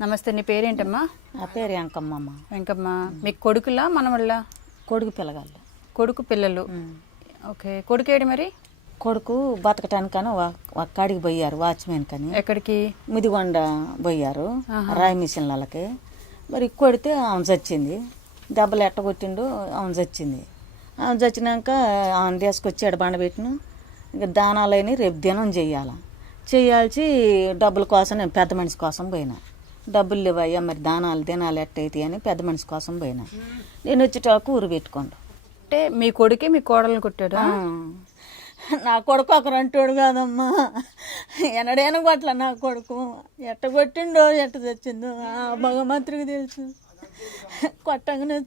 నమస్తే, నీ పేరేంటమ్మా? నా పేరు వెంకమ్మ. వెంకమ్మ, మీకు కొడుకులా మనవళ్ళ? కొడుకు పిల్లగాళ్ళు. కొడుకు పిల్లలు. ఓకే, కొడుకేడు మరి? కొడుకు బతకటానికని కాడికి పోయారు, వాచ్మెన్ కని. ఎక్కడికి? ముదిగొండ పోయారు రాయి మిషన్లకి. మరి కొడితే ఆమె చచ్చింది. దెబ్బలు ఎట్టగొట్టిండు, ఆమె చచ్చింది. ఆమె చచ్చినాక ఆమె తీసుకొచ్చాడు బండబెట్టిన. ఇంకా దానాలని రేపు దినం చేయాల్సి డబ్బుల కోసం నేను పెద్ద మనిషి కోసం పోయినా. డబ్బులు లేవయ్యా, మరి దినాలు ఎట్టయితాయి అని పెద్ద మనిషి కోసం పోయినా. నేను వచ్చేటాకు ఊరు పెట్టుకోండు. అంటే మీ కొడుకే మీ కోడలు కొట్టాడు? నా కొడుకు ఒకరు అంటాడు కాదమ్మా, ఎన్నడైనా కొట్ల నా కొడుకు. ఎట్ట కొట్టిండో ఎట్ట చచ్చిందో భగవంతుడికి తెలుసు. కొట్టంగానే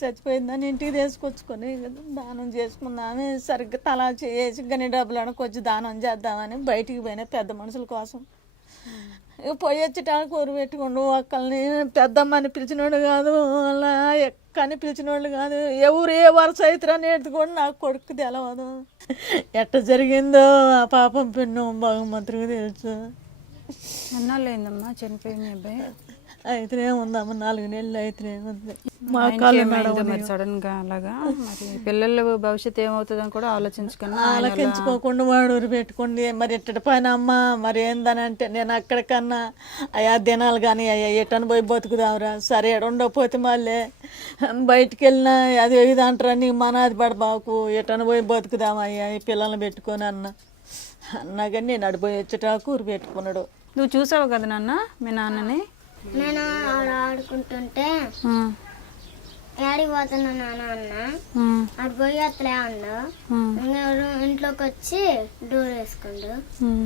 చచ్చిపోయిందని ఇంటికి తీసుకొచ్చుకొని దానం చేసుకుందామని సరిగ్గా తలా చేసి కానీ డబ్బులను కొంచెం దానం చేద్దామని బయటికి పోయినా పెద్ద మనుషుల కోసం. ఇక పోయి వచ్చేటానికి ఊరు పెట్టుకోండు. ఒక్కరిని పెద్దమ్మని పిలిచినోడు కాదు, అలా ఎక్కని పిలిచినోళ్ళు కాదు. ఎవరు ఏ వరుస అవుతారని ఎత్తుకోండి నాకు కొడుకు తెలవదు. ఎట్ట జరిగిందో ఆ పాపం పిన్ను భగవంతుడికి తెలుసు. అన్నాళ్ళు అయిందమ్మా చనిపోయింది అబ్బాయి? అయితేనే ఉందమ్మా, 4 నెలలు అయితేనే ఉంది. మా మరి సడన్ గా అలాగా మరి పిల్లల భవిష్యత్తు ఏమవుతుందని కూడా ఆలోచించుకోకుండా వాడు ఊరు పెట్టుకోండి. మరి ఎట్టడి పైన అమ్మ మరి ఏందని అంటే నేను అక్కడికన్నా అయ్యా దినాలు కానీ అయ్యా ఎటని పోయి బతుకుదావురా, సరే ఉండకపోతే మళ్ళీ బయటికి వెళ్ళినా అది ఇది అంటారా, నీ మనాది పడబాకు, ఎటని పోయి బతుకుదామయ్యా ఈ పిల్లల్ని పెట్టుకొని అన్నా కానీ నేను అడిపోయి వచ్చేటాకు ఊరు పెట్టుకున్నాడు. నువ్వు చూసావు కదా నాన్న మీ నాన్నని? నేను ఆడుకుంటుంటే ఏడికి పోతున్నా నాన్న అన్న, అటు పోయి అట్లే ఉండు. ఇంట్లోకి వచ్చి డోర్ వేసుకుండు.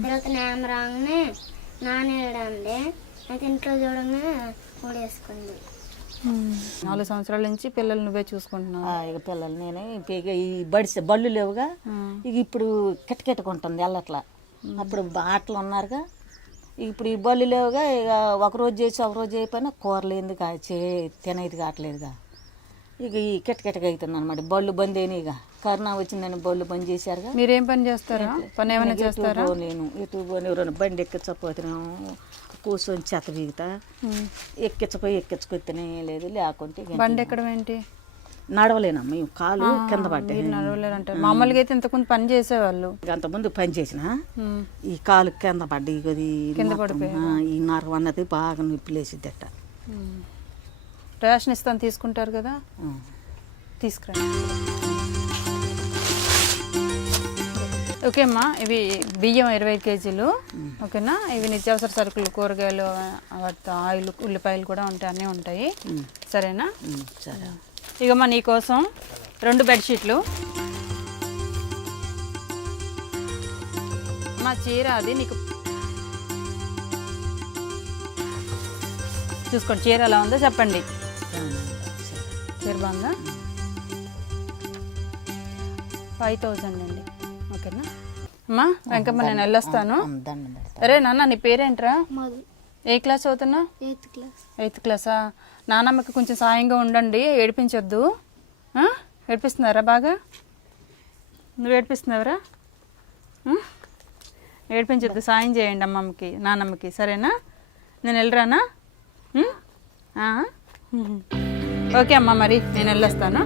తర్వాత నేను రాగానే నానేడండి, అయితే ఇంట్లో చూడగానే ఊడేసుకుంది. 4 సంవత్సరాల నుంచి పిల్లలు నువ్వే చూసుకుంటున్నావు? ఇక పిల్లలు నేనే. ఇక ఈ బళ్ళు లేవుగా, ఇక ఇప్పుడు కిటకిటకుంటుంది వెళ్ళట్లా. అప్పుడు ఆటలు ఉన్నారుగా, ఇప్పుడు ఈ బళ్ళు లేవుగా. ఇక ఒకరోజు చేసి ఒకరోజు అయిపోయినా కూరలు ఎందుకు తినేది కావట్లేదుగా. ఇక ఈ కిటకిటగా అవుతుంది అనమాట. బళ్ళు బంద్ అయినాయి. ఇక కరోనా వచ్చిందని బళ్ళు బంద్ చేశారుగా. మీరేం పని చేస్తారా? పని ఏమైనా చేస్తారా? నేను ఎటు ఎవరైనా బండి ఎక్కించకపోతున్నాము, కూర్చొని చెత్త బీగుతా. ఎక్కించుకొస్తేనే లేదు, లేకుంటే బండి ఎక్కడం ఏంటి? నడవలేనమ్మా, కాలు కింద పడ్డాయి. నడవలేదంటారు. మామూలుగా అయితే ఇంతకుముందు పని చేసేవాళ్ళు. అంతకుముందు పని చేసిన ఈ కాలు కింద పడ్డాయి. ఇది ఈ నరం అన్నది బాగా నొప్పిలేసిద్దట. రేషన్ ఇస్తాను తీసుకుంటారు కదా, తీసుకురా. ఓకే అమ్మా, ఇవి బియ్యం 20 కేజీలు. ఓకేనా? ఇవి నిత్యావసర సరుకులు, కూరగాయలు, ఆయిల్, ఉల్లిపాయలు కూడా ఉంటాయి, అన్నీ ఉంటాయి. సరేనా? సరే. ఇగమ్మా నీకోసం 2 బెడ్షీట్లు. మా చీర అది నీకు చూసుకోండి. చీర ఎలా ఉందో చెప్పండి. చీర బాగుందా? 5000 అండి. ఓకేనా అమ్మా? వెంకమ్మ, నేను వెళ్ళొస్తాను. అరే నాన్న, నీ పేరేంట్రా? ఏ క్లాస్ చదువుతున్నా? 8th క్లాసా? నాన్నమ్మకి కొంచెం సాయంగా ఉండండి, ఏడిపించొద్దు. ఏడిపిస్తున్నారా బాగా? నువ్వు ఏడిపిస్తున్నావరా? ఏడిపించొద్దు, సాయం చేయండి అమ్మమ్మకి, నాన్నమ్మకి. సరేనా? నేను వెళ్ళరానా? ఓకే అమ్మ, మరి నేను వెళ్ళొస్తాను.